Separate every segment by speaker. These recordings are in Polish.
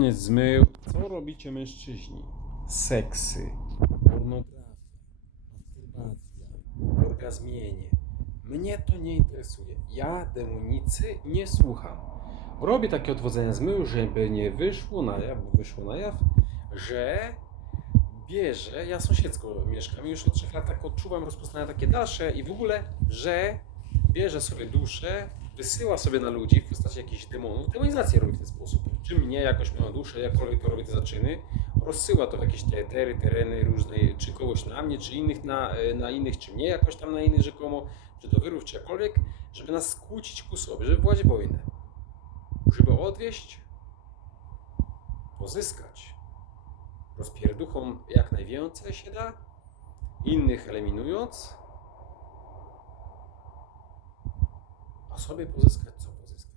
Speaker 1: Koniec zmył. Co robicie mężczyźni? Seksy, pornografia, masturbacja, orgazmienie. Mnie to nie interesuje. Ja demonicy nie słucham. Robię takie odwodzenia zmył, żeby nie wyszło na jaw, bo wyszło na jaw, że bierze, ja sąsiedzko mieszkam i już od trzech lat tak odczuwam rozpoznania takie dalsze i w ogóle, że bierze sobie duszę, wysyła sobie na ludzi w postaci jakichś demonów, demonizację robi w ten sposób. Czy mnie jakoś ma duszę, jakkolwiek to robi te zaczyny, rozsyła to w jakieś te etery, tereny różne, czy kogoś na mnie, czy innych na, na innych, czy mnie jakoś tam na innych rzekomo, czy to wyrów, czy jakkolwiek, żeby nas skłócić ku sobie, żeby wołać wojnę. Żeby odwieść, pozyskać rozpierduchom jak najwięcej się da, innych eliminując, a sobie pozyskać co pozyska.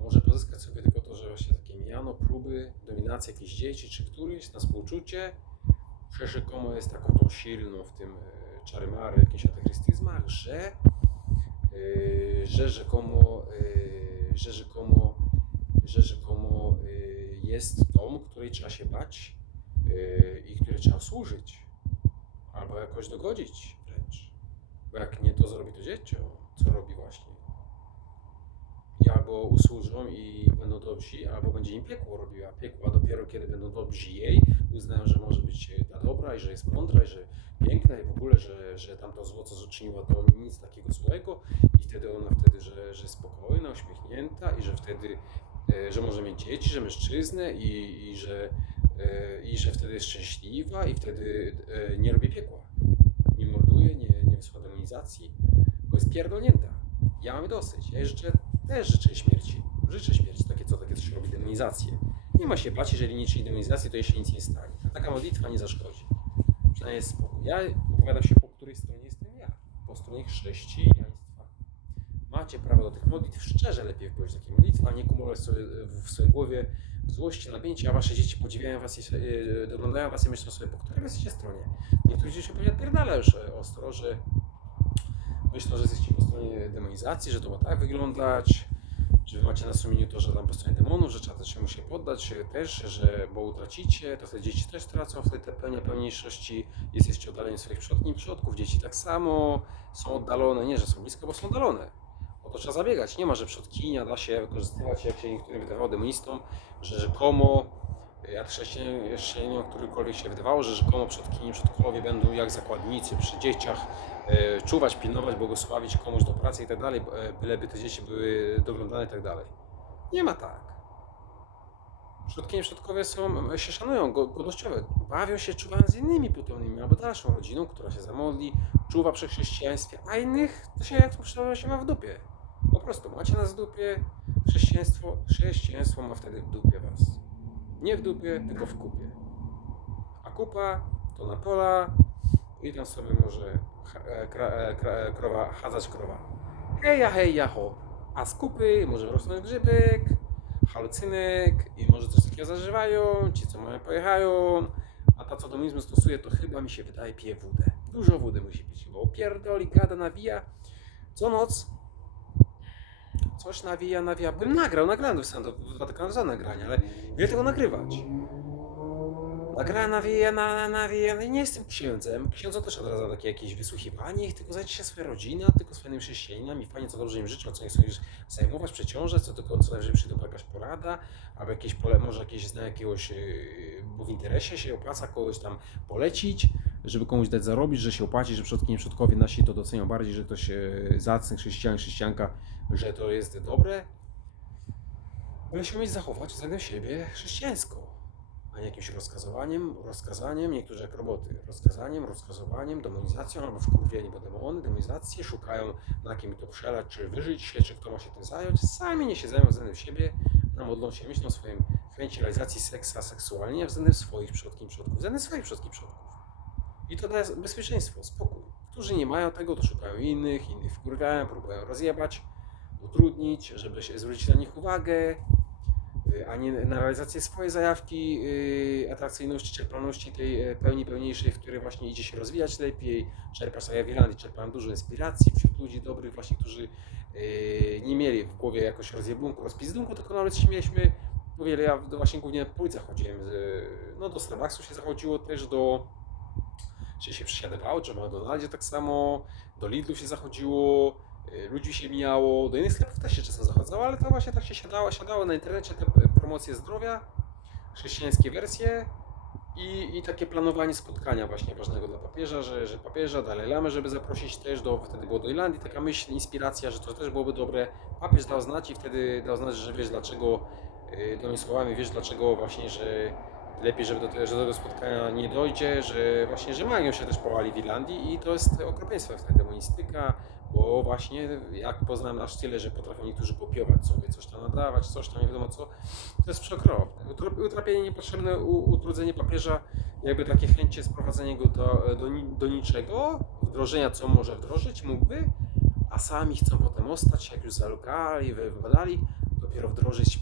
Speaker 1: Może pozyskać sobie tylko to, że właśnie takie miano, próby, dominacja jakichś dzieci czy któryś na współczucie, że rzekomo jest taką tą silną w tym e, czarymary, jakichś antychrystyzmach, że yy, że rzekomo, yy, że rzekomo, że rzekomo yy, jest tą, której trzeba się bać yy, i której trzeba służyć, albo jakoś dogodzić wręcz. Bo jak nie to zrobi to dzieciom, co robi właśnie. I albo usłużą i będą dobrzy, albo będzie im piekło robiła. Piekła dopiero kiedy będą dobrzy jej, uznają, że może być ta dobra i że jest mądra i że piękna i w ogóle, że, że tamto zło, co zaczyniła, to nic takiego złego i wtedy ona wtedy, że, że spokojna, uśmiechnięta i że wtedy, że może mieć dzieci, że mężczyznę i, i że, e, i że wtedy jest szczęśliwa i wtedy e, nie robi piekła. Nie morduje, nie, nie wysyła demonizacji, bo jest pierdolnięta. Ja mam dosyć. Ja życzę, też życzę śmierci. Życzę śmierci, takie co, takie coś robi demonizację. Nie ma się bać, jeżeli nie czyni demonizacji, to się nic nie stanie. A taka modlitwa nie zaszkodzi. Przynajmniej jest spokój. Ja opowiadam się, po której stronie jestem ja. Po stronie chrześcijaństwa. Macie prawo do tych modlitw, szczerze lepiej wypowiedzieć takie modlitwy, a nie kumulować sobie w swojej głowie złości, napięcia, a wasze dzieci podziwiają was, i, yy, doglądają was i myślą sobie, po której jesteście stronie. Niektórzy dzieci pewnie pierdala już e, ostro, że myślą, że jesteście po stronie demonizacji, że to ma tak wyglądać, że wy macie na sumieniu to, że tam po stronie demonów, że trzeba się musi poddać e, też, że bo utracicie, to wtedy dzieci też tracą wtedy te pełnia pełniejszości, jesteście oddaleni od swoich przodków, dzieci tak samo są oddalone, nie, że są blisko, bo są oddalone. O to trzeba zabiegać. Nie ma, że przodkinia da się wykorzystywać, jak się niektórym wydawało demonistom, że rzekomo, e, jak chrześcijaninom, którykolwiek się wydawało, że rzekomo przodkini, przodkowie będą jak zakładnicy przy dzieciach, e, czuwać, pilnować, błogosławić komuś do pracy i tak dalej, e, byleby te dzieci były doglądane i tak dalej. Nie ma tak. Przodkinie, przodkowie są, się szanują, go- godnościowe, bawią się, czuwają z innymi potomnymi albo dalszą rodziną, która się zamodli, czuwa przy chrześcijaństwie, a innych to się jak to się ma w dupie. Po prostu macie nas w dupie, chrześcijaństwo, chrześcijaństwo ma wtedy w dupie was. Nie w dupie, tylko w kupie. A kupa to na pola i tam sobie może e, kra, e, kra, e, krowa, chadzać krowa. Heja, heja, ho. A z kupy może rosnąć grzybek, halucynek i może coś takiego zażywają, ci co mają pojechają, a ta co dominizm stosuje to chyba mi się wydaje pije wódę. Dużo wody musi pić, bo pierdoli, gada, nawija. Co noc coś nawija, nawija. Bym nagrał, nagrałem sam do Watykanu za nagranie, ale ile tego nagrywać? Nagrałem, nawija, na, nawija, no nie jestem księdzem. Księdzom też od razu takie jakieś wysłuchiwanie tylko zajęcie się swoją rodziną, tylko swoim chrześcijaninem i fajnie, co dobrze im życzą, co nie już zajmować, przeciążać, co tylko co najwyżej przyjdą jakaś porada, albo jakieś pole, może jakieś zna jakiegoś, yy, bo w interesie się opłaca kogoś tam polecić, żeby komuś dać zarobić, że się opłaci, że przodki nie przodkowie nasi to docenią bardziej, że ktoś zacny chrześcijan, chrześcijanka, że to jest dobre. Ale się mieć zachować względem siebie chrześcijańsko a nie jakimś rozkazowaniem, rozkazaniem, niektórzy jak roboty, rozkazaniem, rozkazowaniem, demonizacją albo wkurwieni, bo demony, demonizacje szukają na kim to przelać, czy wyżyć się, czy kto ma się tym zająć, sami nie się zajmą względem siebie, a modlą się, myślą o swoim chęci realizacji seksa seksualnie względem swoich przodków przodków, względem swoich przodków przodków. I to daje bezpieczeństwo, spokój. Którzy nie mają tego, to szukają innych, innych wkurwiają, próbują rozjebać, utrudnić, żeby się zwrócić na nich uwagę, y, a nie na realizację swojej zajawki, y, atrakcyjności, czerpalności tej e, pełni pełniejszej, w której właśnie idzie się rozwijać lepiej, czerpać sobie w Irlandii, czerpałem dużo inspiracji wśród ludzi dobrych właśnie, którzy y, nie mieli w głowie jakoś rozjebunku, rozpizdunku, tylko nawet się mieliśmy, mówię, ja właśnie głównie po ulicach chodziłem, no do Starbucksu się zachodziło też, do się się przysiadywało, czy w McDonaldzie tak samo, do Lidlu się zachodziło, y, ludzi się mijało, do innych sklepów też się czasem zachodzało, ale to właśnie tak się siadało, siadało na internecie te promocje zdrowia, chrześcijańskie wersje i, i takie planowanie spotkania właśnie ważnego dla papieża, że, że papieża, Dalai Lamy, żeby zaprosić też do, wtedy było do Irlandii, taka myśl, inspiracja, że to też byłoby dobre. Papież dał znać i wtedy dał znać, że wiesz dlaczego, yy, tymi słowami wiesz dlaczego właśnie, że lepiej, żeby do, że do tego spotkania nie dojdzie, że właśnie, że mają się też połali w Irlandii i to jest okropieństwo wtedy demonistyka, bo właśnie jak poznałem aż tyle, że potrafią niektórzy kopiować sobie, coś tam nadawać, coś tam nie wiadomo co, to jest przeokropne. Utrapienie niepotrzebne, utrudzenie papieża, jakby takie chęcie sprowadzenia go do, do, do niczego, wdrożenia co może wdrożyć, mógłby, a sami chcą potem ostać, jak już zalukali, wy- wybadali, dopiero wdrożyć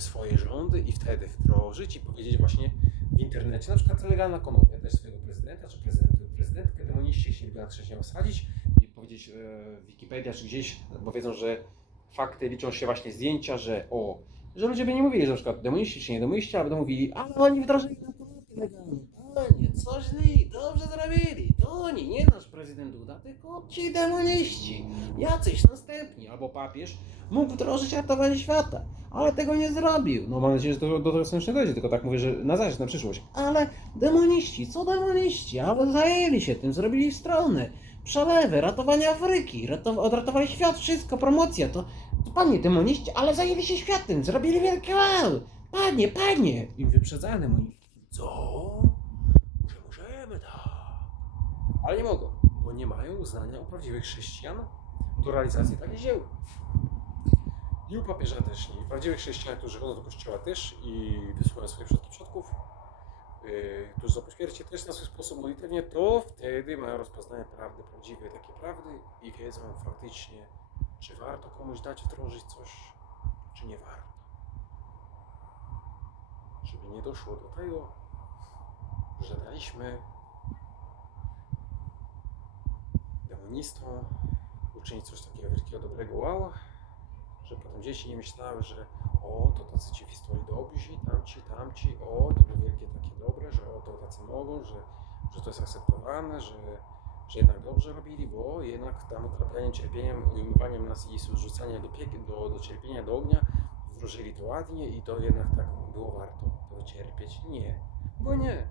Speaker 1: swoje rządy i wtedy wdrożyć i powiedzieć właśnie w internecie, na przykład legalna konopia też swojego prezydenta, czy prezydent, prezydentkę, demoniści chcieliby na chrześcijan osadzić i powiedzieć e, Wikipedia czy gdzieś, bo wiedzą, że fakty liczą się właśnie zdjęcia, że o, że ludzie by nie mówili, że na przykład demoniści czy nie demoniści, a będą mówili, ale oni wdrożyli na konopie legalną. Panie, co źli, dobrze zrobili. To oni, nie prezydent Duda, tylko ci demoniści. Jacyś następni, albo papież mógł wdrożyć ratowanie świata, ale tego nie zrobił. No mam nadzieję, że do, do tego nie dojdzie, tylko tak mówię, że na zajęcie, na przyszłość. Ale demoniści, co demoniści? Ale zajęli się tym, zrobili stronę, przelewy, ratowanie Afryki, ratow- odratowali świat, wszystko, promocja, to, to panie demoniści, ale zajęli się światem, zrobili wielkie wow. Panie, panie! I wyprzedzane demoniści. Co? Że możemy tak. Ale nie mogą, bo nie mają uznania u prawdziwych chrześcijan do realizacji takich dzieł. I u papieża też nie. Prawdziwych chrześcijan, którzy chodzą do kościoła też i wysyłają swoje przodki przodków, yy, którzy są po śmierci też na swój sposób modlitewnie, to wtedy mają rozpoznanie prawdy, prawdziwej takiej prawdy i wiedzą faktycznie, czy warto komuś dać wdrożyć coś, czy nie warto. Żeby nie doszło do tego, że daliśmy demonistom uczynić coś takiego wielkiego, dobrego, wow, że potem dzieci nie myślały, że o, to tacy ci w historii dobrzy, tamci, tamci, o, to było wielkie takie dobre, że o, to tacy mogą, że, że to jest akceptowane, że, że jednak dobrze robili, bo jednak tam utrapianiem, cierpieniem, ujmowaniem nas i zrzucaniem do, do, do cierpienia, do ognia, wdrożyli to ładnie i to jednak tak było warto to cierpieć. Nie, bo nie.